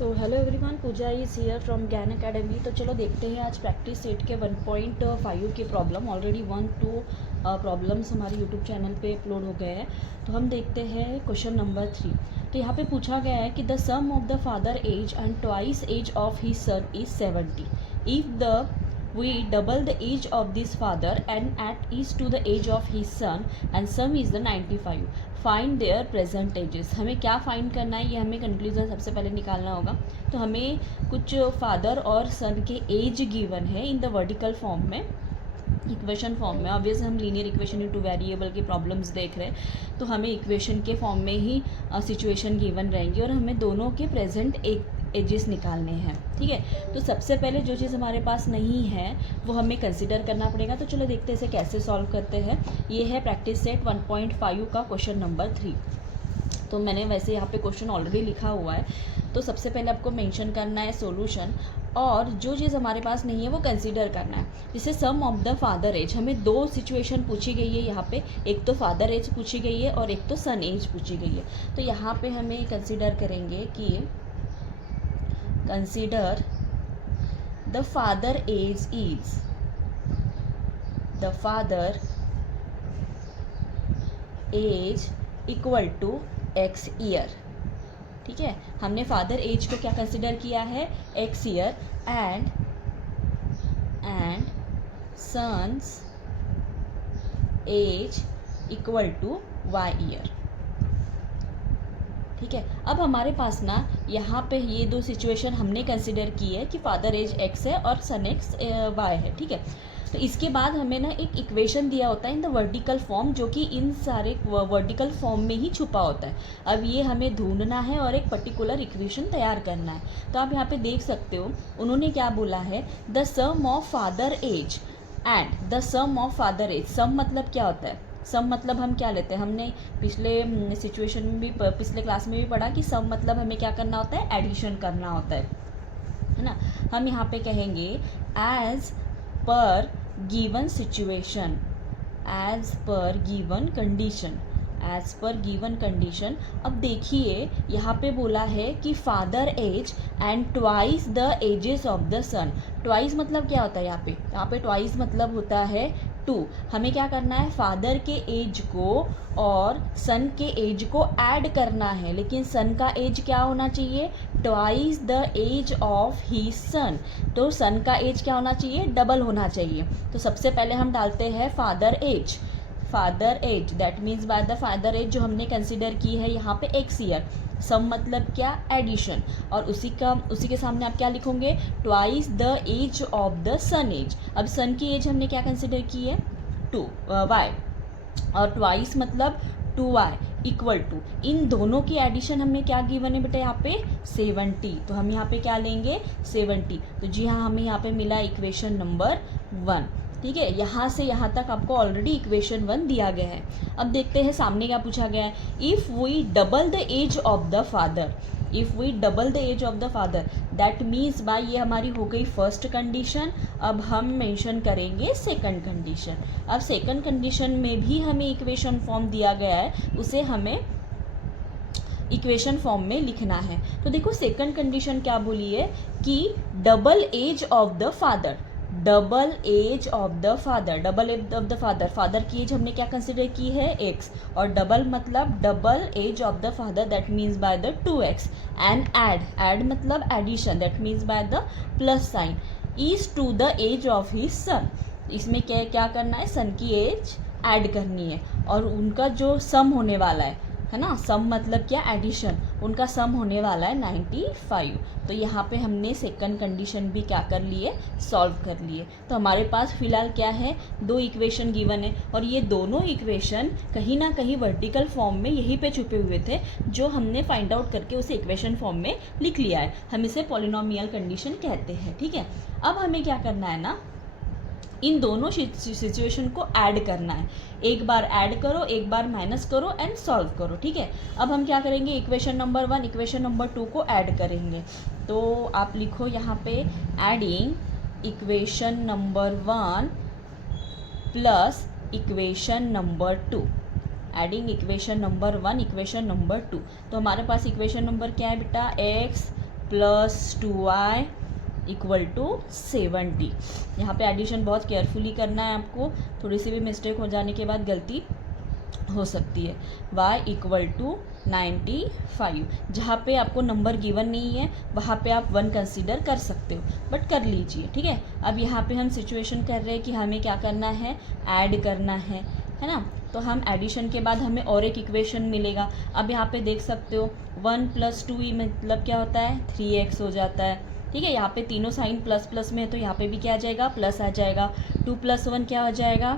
तो hello everyone, Pooja is here from Gyan Academy. तो चलो देखते हैं आज प्रैक्टिस सेट के 1.5 के प्रॉब्लम। ऑलरेडी 1-2 प्रॉब्लम्स हमारे यूट्यूब चैनल पे अपलोड हो गए हैं। तो हम देखते हैं क्वेश्चन नंबर 3। तो यहाँ पे पूछा गया है कि the sum of the father age and twice age of his son is 70। If the we double the age of this father and add is to the age of his son and sum is the 95, find their present ages। हमें क्या find करना है, ये हमें conclusion सबसे पहले निकालना होगा। तो हमें कुछ फादर और सन के एज गिवन है इन द वर्टिकल फॉर्म में, इक्वेशन फॉर्म में। ऑब्वियसली हम लीनियर इक्वेशन इनटू वेरिएबल की प्रॉब्लम्स देख रहे हैं, तो हमें इक्वेशन के फॉर्म में ही सिचुएशन गिवन रहेंगी और हमें दोनों के प्रेजेंट एजेस निकालने हैं। ठीक है, तो सबसे पहले जो चीज़ हमारे पास नहीं है वो हमें कंसिडर करना पड़ेगा। तो चलो देखते हैं इसे कैसे सॉल्व करते हैं। ये है प्रैक्टिस सेट 1.5 का क्वेश्चन नंबर 3। तो मैंने वैसे यहाँ पे क्वेश्चन ऑलरेडी लिखा हुआ है। तो सबसे पहले आपको मेंशन करना है सॉल्यूशन, और जो चीज़ हमारे पास नहीं है वो कंसीडर करना है। जैसे सम ऑफ द फादर एज, हमें दो सिचुएशन पूछी गई है यहाँ पे, एक तो फादर एज पूछी गई है और एक तो सन एज पूछी गई है। तो यहाँ पे हमें कंसीडर करेंगे कि consider the father age is the father age equal to x year. ठीक है, हमने फादर एज को क्या कंसिडर किया है, x year, and sons age equal to y year. ठीक है, अब हमारे पास ना यहाँ पे ये दो सिचुएशन हमने कंसिडर की है कि फादर एज एक्स है और सन एक्स वाई है। ठीक है, तो इसके बाद हमें ना एक इक्वेशन दिया होता है इन द वर्टिकल फॉर्म, जो कि इन सारे वर्टिकल फॉर्म में ही छुपा होता है। अब ये हमें ढूंढना है और एक पर्टिकुलर इक्वेशन तैयार करना है। तो आप यहाँ पे देख सकते हो उन्होंने क्या बोला है, the sum of father age and the sum of father age. Sum मतलब क्या होता है, सम मतलब हम क्या लेते हैं, हमने पिछले सिचुएशन में भी, पिछले क्लास में भी पढ़ा कि सम मतलब हमें क्या करना होता है, एडिशन करना होता है ना। हम यहाँ पे कहेंगे age per given situation, age per given condition, age per given condition. अब देखिए यहाँ पे बोला है कि father age and twice the ages of the son. Twice मतलब क्या होता है, यहाँ पे ट्वाइस मतलब होता है 2। हमें क्या करना है, फादर के एज को और सन के एज को ऐड करना है, लेकिन सन का एज क्या होना चाहिए, ट्वाइस द एज ऑफ ही सन। तो सन का एज क्या होना चाहिए, डबल होना चाहिए। तो सबसे पहले हम डालते हैं father age, that means by the father age जो हमने कंसिडर की है यहाँ पे एक्स ईयर। सम मतलब क्या, एडिशन, और उसी के सामने आप क्या लिखोगे, twice the age of the son age. अब सन की एज हमने क्या कंसिडर की है, 2 वाई, और ट्वाइस मतलब 2y इक्वल टू, इन दोनों की एडिशन हमें क्या गिवन है बेटा यहाँ पे 70। तो हम यहाँ पे क्या लेंगे 70। तो जी हाँ, हमें यहाँ पे मिला इक्वेशन नंबर 1। ठीक है, यहाँ से यहाँ तक आपको ऑलरेडी इक्वेशन 1 दिया गया है। अब देखते हैं सामने क्या पूछा गया है, if we double the age of the father, if we double the age of the father, that means by, ये हमारी हो गई फर्स्ट कंडीशन। अब हम मेंशन करेंगे सेकंड कंडीशन। अब सेकंड कंडीशन में भी हमें इक्वेशन फॉर्म दिया गया है, उसे हमें इक्वेशन फॉर्म में लिखना है। तो देखो सेकंड कंडीशन क्या बोली है कि double age of the father, double age of the father, double age of the father, father की एज हमने क्या कंसिडर की है, एक्स, और डबल मतलब double age of the father, that means by the 2x, and add मतलब addition, that means by the plus sign, is to the age of his son. इसमें क्या करना है, सन की एज ऐड करनी है और उनका जो सम होने वाला है ना, सम मतलब क्या, एडिशन, उनका सम होने वाला है 95। तो यहाँ पे हमने सेकंड कंडीशन भी क्या कर लिए, सॉल्व कर लिए। तो हमारे पास फिलहाल क्या है, 2 इक्वेशन गिवन है, और ये दोनों इक्वेशन कहीं ना कहीं वर्टिकल फॉर्म में यहीं पे छुपे हुए थे, जो हमने फाइंड आउट करके उसे इक्वेशन फॉर्म में लिख लिया है। हम इसे पॉलिनोमियल कंडीशन कहते हैं। ठीक है, अब हमें क्या करना है ना, इन दोनों सिचुएशन को ऐड करना है। एक बार ऐड करो, एक बार माइनस करो एंड सॉल्व करो। ठीक है, अब हम क्या करेंगे, इक्वेशन नंबर 1 इक्वेशन नंबर 2 को ऐड करेंगे। तो आप लिखो यहाँ पे adding equation number 1 plus equation number 2, adding equation number 1 equation number 2। तो हमारे पास इक्वेशन नंबर क्या है बेटा, x plus 2y equal to 70। यहाँ पे एडिशन बहुत केयरफुली करना है आपको, थोड़ी सी भी मिस्टेक हो जाने के बाद गलती हो सकती है। y equal to 95। जहाँ पे आपको नंबर गिवन नहीं है वहाँ पे आप 1 कंसीडर कर सकते हो, बट कर लीजिए, ठीक है। अब यहाँ पे हम सिचुएशन कर रहे हैं कि हमें क्या करना है, ऐड करना है ना। तो हम एडिशन के बाद हमें और एक इक्वेशन मिलेगा। अब यहाँ पे देख सकते हो 1 + 2e मतलब क्या होता है, 3x हो जाता है, ठीक है। यहाँ पे तीनों साइन प्लस प्लस में है तो यहाँ पे भी क्या आ जाएगा, प्लस आ जाएगा। 2 + 1 क्या हो जाएगा,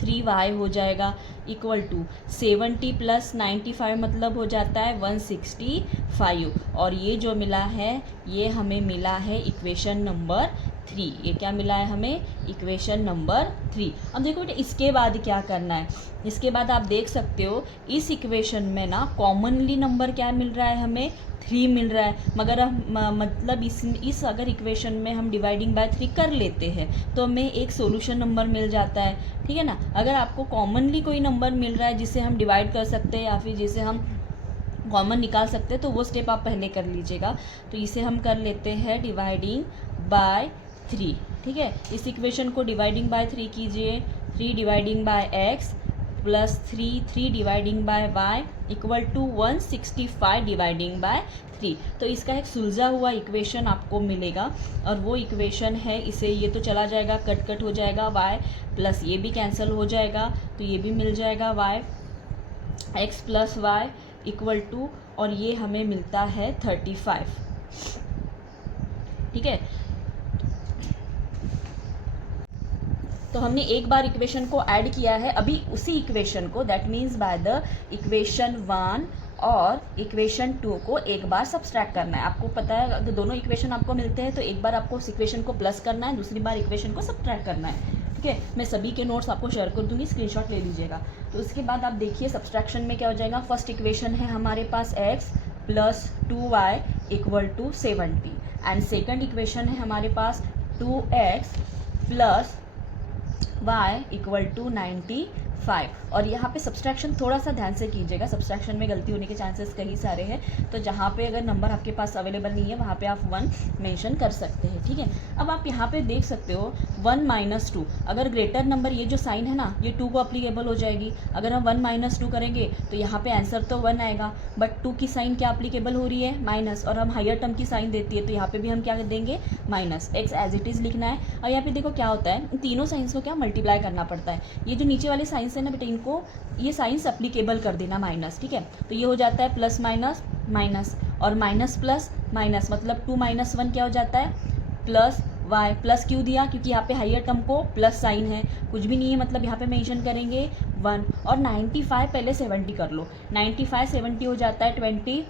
3y हो जाएगा इक्वल टू 70 + 95 मतलब हो जाता है 165। और ये जो मिला है ये हमें मिला है इक्वेशन नंबर 3। ये क्या मिला है हमें, इक्वेशन नंबर 3। अब देखो बेटा इसके बाद क्या करना है, इसके बाद आप देख सकते हो इस इक्वेशन में ना कॉमनली नंबर क्या मिल रहा है, हमें 3 मिल रहा है। मगर मतलब इस अगर इक्वेशन में हम डिवाइडिंग बाय 3 कर लेते हैं तो हमें एक सोल्यूशन नंबर मिल जाता है, ठीक है ना। अगर आपको कॉमनली कोई नंबर मिल रहा है जिसे हम डिवाइड कर सकते हैं या फिर जिसे हम कॉमन निकाल सकते हैं तो वो स्टेप आप पहले कर लीजिएगा। तो इसे हम कर लेते हैं डिवाइडिंग बाय 3, ठीक है। इस इक्वेशन को डिवाइडिंग बाय 3 कीजिए, 3 dividing by x plus 3 dividing by y equal to 165 dividing by 3। तो इसका एक सुलझा हुआ इक्वेशन आपको मिलेगा और वो इक्वेशन है, इसे ये तो चला जाएगा, कट हो जाएगा, y प्लस ये भी कैंसिल हो जाएगा तो ये भी मिल जाएगा y, x plus y equal to, और ये हमें मिलता है 35, ठीक है। तो हमने एक बार इक्वेशन को ऐड किया है, अभी उसी इक्वेशन को that means by the equation 1 और इक्वेशन 2 को एक बार सब्सट्रैक्ट करना है। आपको पता है अगर दोनों इक्वेशन आपको मिलते हैं तो एक बार आपको उस इक्वेशन को प्लस करना है, दूसरी बार इक्वेशन को सब्सट्रैक्ट करना है, ठीक है। मैं सभी के नोट्स आपको शेयर कर दूंगी, स्क्रीनशॉट ले लीजिएगा। तो उसके बाद आप देखिए सब्सट्रैक्शन में क्या हो जाएगा, फर्स्ट इक्वेशन है हमारे पास x plus 2y equal to 70 and second equation है हमारे पास 2x plus y equal to 95। और यहाँ पे सब्सट्रैक्शन थोड़ा सा ध्यान से कीजिएगा, सब्सट्रैक्शन में गलती होने के चांसेस कई सारे हैं। तो जहाँ पे अगर नंबर आपके पास अवेलेबल नहीं है वहाँ पे आप 1 मेंशन कर सकते हैं, ठीक है। अब आप यहाँ पे देख सकते हो 1 - 2, अगर ग्रेटर नंबर ये जो साइन है ना ये 2 को अप्लीकेबल हो जाएगी। अगर हम 1 - 2 करेंगे तो यहाँ पे आंसर तो 1 आएगा, बट 2 की साइन क्या अप्लीकेबल हो रही है, माइनस, और हम हायर टर्म की साइन देती है तो यहाँ पे भी हम क्या देंगे, minus. x as it is लिखना है। और यहाँ पे देखो क्या होता है, तीनों साइंस को क्या मल्टीप्लाई करना पड़ता है। ये जो नीचे वाले साइंस है ना बेटा इनको ये साइंस अप्लीकेबल कर देना, माइनस, ठीक है। तो ये हो जाता है प्लस माइनस माइनस, और माइनस प्लस माइनस मतलब 2 - 1 क्या हो जाता है, प्लस y। प्लस क्यों दिया, क्योंकि यहाँ पे हायर टर्म को प्लस साइन है, कुछ भी नहीं है मतलब यहाँ पे मेंशन करेंगे 1। और 95 पहले 70 कर लो, 95 70 हो जाता है 25।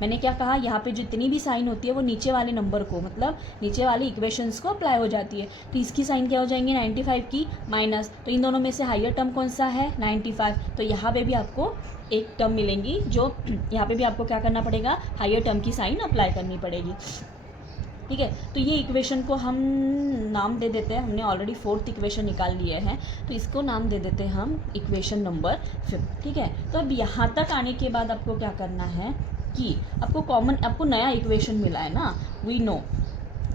मैंने क्या कहा, यहाँ पे जितनी भी साइन होती है वो नीचे वाले नंबर को मतलब नीचे वाले इक्वेशंस को अप्लाई हो जाती है। तो इसकी साइन क्या हो जाएंगी 95 की माइनस, तो इन दोनों में से हायर टर्म कौन सा है 95। तो यहाँ पे भी आपको एक टर्म मिलेंगी जो यहाँ पे भी आपको क्या करना पड़ेगा, हायर टर्म की साइन अप्लाई करनी पड़ेगी, ठीक है। तो ये इक्वेशन को हम नाम दे देते हैं, हमने ऑलरेडी 4th इक्वेशन निकाल लिए हैं तो इसको नाम दे देते हैं हम इक्वेशन नंबर 5, ठीक है। तो अब यहाँ तक आने के बाद आपको क्या करना है कि आपको नया इक्वेशन मिला है ना, वी नो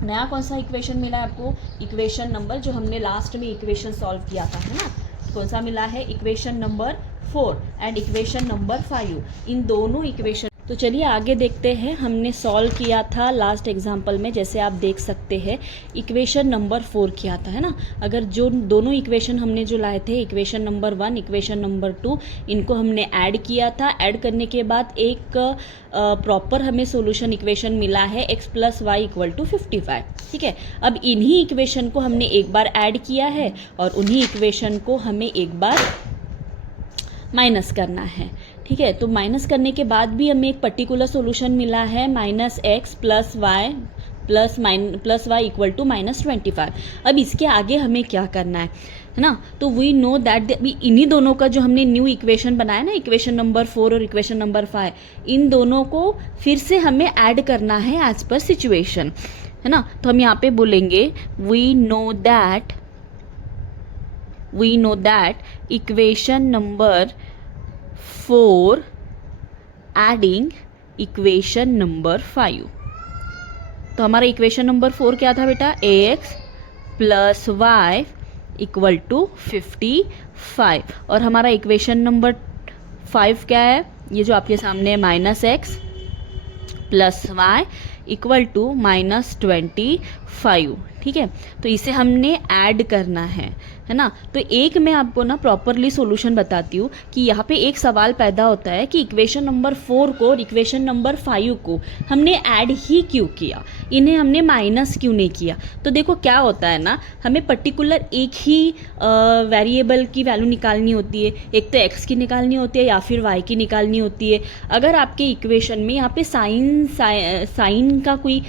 नया कौन सा इक्वेशन मिला है आपको, इक्वेशन नंबर जो हमने लास्ट में इक्वेशन सॉल्व किया था, है ना, कौन सा मिला है, equation number 4 and equation number 5। इन दोनों इक्वेशन, तो चलिए आगे देखते हैं। हमने सॉल्व किया था लास्ट एग्जाम्पल में, जैसे आप देख सकते हैं इक्वेशन नंबर 4 किया था, है ना। अगर जो दोनों इक्वेशन हमने जो लाए थे, इक्वेशन नंबर 1 इक्वेशन नंबर 2, इनको हमने ऐड किया था। ऐड करने के बाद एक प्रॉपर हमें सॉल्यूशन इक्वेशन मिला है x plus y equal to 55, ठीक है। अब इन्हीं इक्वेशन को हमने एक बार ऐड किया है और उन्हीं इक्वेशन को हमें एक बार माइनस करना है, ठीक है। तो माइनस करने के बाद भी हमें एक पर्टिकुलर सॉल्यूशन मिला है -x plus y equal to -25। अब इसके आगे हमें क्या करना है ना, तो वी नो दैट इन्हीं दोनों का जो हमने न्यू इक्वेशन बनाया ना, इक्वेशन नंबर 4 और इक्वेशन नंबर 5, इन दोनों को फिर से हमें ऐड करना है एज पर सिचुएशन, है ना। तो हम यहाँ पे बोलेंगे we know that equation number 4 adding equation number 5। तो हमारा इक्वेशन नंबर 4 क्या था बेटा, ax plus y equal to 55। और हमारा इक्वेशन नंबर 5 क्या है, ये जो आपके सामने है, -x plus y equal to -25। ठीक है, तो इसे हमने ऐड करना है ना। तो एक मैं आपको ना प्रॉपरली सॉल्यूशन बताती हूँ कि यहाँ पे एक सवाल पैदा होता है कि इक्वेशन नंबर 4 को और इक्वेशन नंबर 5 को हमने ऐड ही क्यों किया, इन्हें हमने माइनस क्यों नहीं किया। तो देखो क्या होता है ना, हमें पर्टिकुलर एक ही वेरिएबल की वैल्यू निकालनी होती है, एक तो x की निकालनी होती है या फिर y की निकालनी होती है। अगर आपके इक्वेशन में यहाँ पे साइन का कोई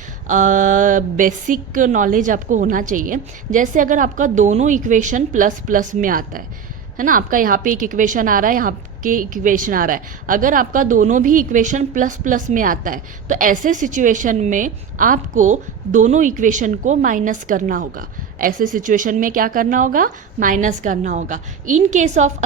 बेसिक नॉलेज आपको होना चाहिए। जैसे अगर आपका दोनों इक्वेशन प्लस प्लस में आता है ना, आपका यहाँ पे एक इक्वेशन आ रहा है, यहाँ के इक्वेशन आ रहा है, अगर आपका दोनों भी इक्वेशन प्लस प्लस में आता है तो ऐसे सिचुएशन में आपको दोनों इक्वेशन को माइनस करना होगा। ऐसे सिचुएशन में क्या करना होगा, माइनस करना होगा। In case of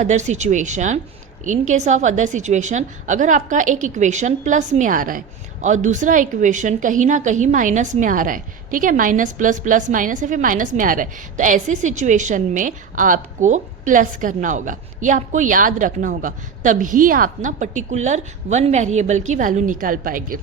other situation अगर आपका एक इक्वेशन प्लस में आ रहा है और दूसरा इक्वेशन कहीं ना कहीं माइनस में आ रहा है, ठीक है, माइनस प्लस प्लस माइनस या फिर माइनस में आ रहा है, तो ऐसे सिचुएशन में आपको प्लस करना होगा, ये आपको याद रखना होगा। तभी आप ना पर्टिकुलर वन वेरिएबल की वैल्यू निकाल पाएंगे।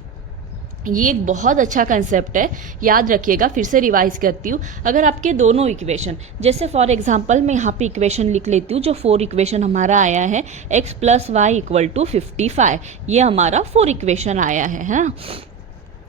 ये एक बहुत अच्छा कंसेप्ट है, याद रखिएगा। फिर से रिवाइज करती हूँ, अगर आपके दोनों इक्वेशन, जैसे फॉर एग्जांपल मैं यहाँ पे इक्वेशन लिख लेती हूँ, जो 4 इक्वेशन हमारा आया है, x plus y equal to 55, ये हमारा 4 इक्वेशन आया है ना।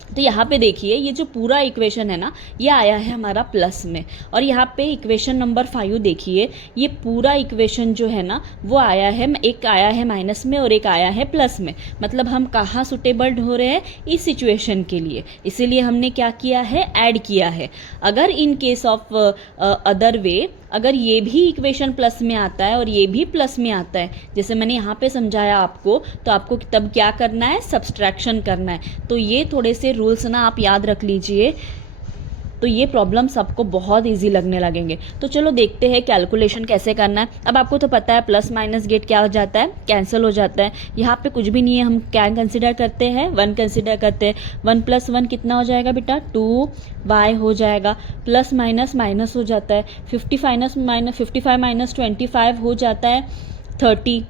तो यहाँ पे देखिए ये जो पूरा इक्वेशन है ना, ये आया है हमारा प्लस में, और यहाँ पे इक्वेशन नंबर 5 देखिए, ये पूरा इक्वेशन जो है ना वो आया है, एक आया है माइनस में और एक आया है प्लस में। मतलब हम कहाँ सुटेबल हो रहे हैं, इस सिचुएशन के लिए, इसीलिए हमने क्या किया है, ऐड किया है। अगर in case of other way, अगर ये भी इक्वेशन प्लस में आता है और ये भी प्लस में आता है, जैसे मैंने यहाँ पे समझाया आपको, तो आपको तब क्या करना है, सब्सट्रैक्शन करना है। तो ये थोड़े से रूल्स ना आप याद रख लीजिए, तो ये प्रॉब्लम्स आपको बहुत इजी लगने लगेंगे। तो चलो देखते हैं कैलकुलेशन कैसे करना है। अब आपको तो पता है प्लस माइनस गेट क्या हो जाता है, कैंसिल हो जाता है। यहाँ पे कुछ भी नहीं है, हम क्या कंसिडर करते हैं, 1 कंसिडर करते हैं। 1 + 1 कितना हो जाएगा बेटा, 2y हो जाएगा। प्लस माइनस माइनस हो जाता है, 55 माइनस 25 हो जाता है 30,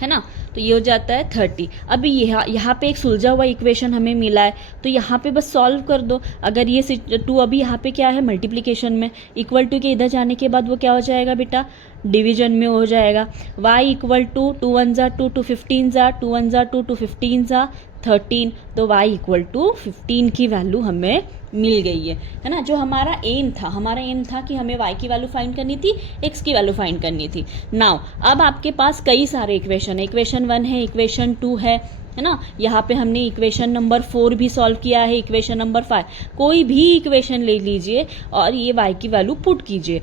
है ना। तो ये हो जाता है 30। अभी यहाँ पे एक सुलझा हुआ इक्वेशन हमें मिला है, तो यहाँ पे बस सॉल्व कर दो। अगर ये 2 अभी यहाँ पे क्या है, मल्टीप्लिकेशन में, इक्वल टू के इधर जाने के बाद वो क्या हो जाएगा बेटा, डिवीजन में हो जाएगा। y इक्वल टू 2 1 ज़ा 2 2 15 ज़ा 2 1 ज़ा 2 2 15 ज़ा 13, तो y इक्वल टू 15 की वैल्यू हमें मिल गई है ना। जो हमारा एम था कि हमें y की वैल्यू फाइंड करनी थी, x की वैल्यू फाइंड करनी थी। नाउ अब आपके पास कई सारे इक्वेशन है, इक्वेशन 1 है, इक्वेशन 2 है ना। यहाँ पे हमने इक्वेशन नंबर 4 भी सॉल्व किया है, इक्वेशन नंबर 5, कोई भी इक्वेशन ले लीजिए और ये y की वैल्यू पुट कीजिए।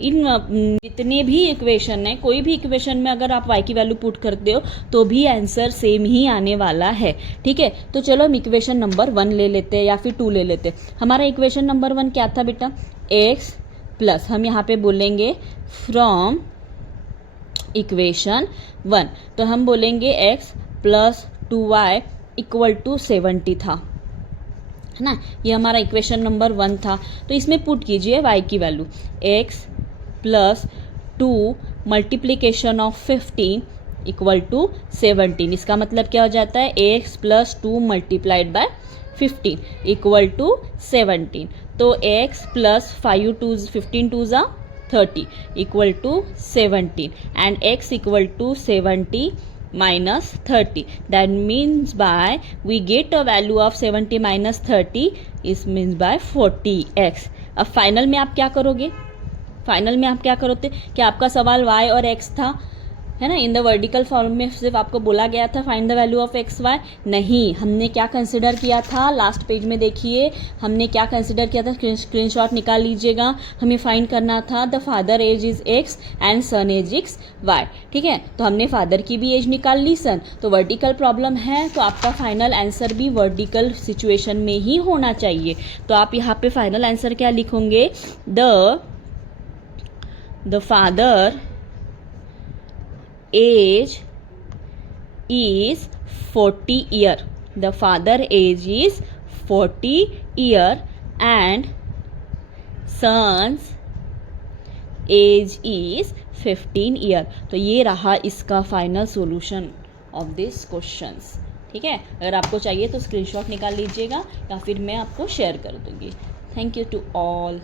इन जितने भी इक्वेशन है, कोई भी इक्वेशन में अगर आप y की वैल्यू पुट करते हो तो भी आंसर सेम ही आने वाला है, ठीक है। तो चलो हम इक्वेशन नंबर 1 ले लेते हैं या फिर 2 ले लेते हैं। हमारा इक्वेशन नंबर 1 क्या था बेटा, x प्लस, हम यहाँ पे बोलेंगे फ्रॉम इक्वेशन 1, तो हम बोलेंगे x plus 2y equal to 70 था, है ना। ये हमारा इक्वेशन नंबर 1 था। तो इसमें पुट कीजिए y की value, x plus 2 multiplication of 15 equal to 17। इसका मतलब क्या हो जाता है, x plus 2 multiplied by 15 equal to 17। तो x प्लस 15 2 ज़ा 30 equal to 17 and x equal to 70 minus 30. That means by we get a value of 70 minus 30 is means by 40x. अब final में आप क्या करोगे, फाइनल में आप क्या करोगे, कि आपका सवाल y और x था, है ना। इन द वर्टिकल फॉर्म में सिर्फ आपको बोला गया था find the value of X Y, नहीं, हमने क्या कंसिडर किया था, लास्ट पेज में देखिए हमने क्या कंसिडर किया था, स्क्रीनशॉट निकाल लीजिएगा। हमें फाइंड करना था the father age is X and son age is Y, ठीक है। तो हमने फादर की भी एज निकाल ली, सन, तो वर्टिकल प्रॉब्लम है तो आपका फाइनल आंसर भी वर्टिकल सिचुएशन में ही होना चाहिए। तो आप यहाँ पे फाइनल आंसर क्या लिखोगे, the father age is 40 year, the father age is 40 year and sons age is 15 year. तो ये रहा इसका final solution of this questions. ठीक है, अगर आपको चाहिए तो स्क्रीनशॉट निकाल लीजिएगा या फिर मैं आपको शेयर कर दूंगी। Thank you to all.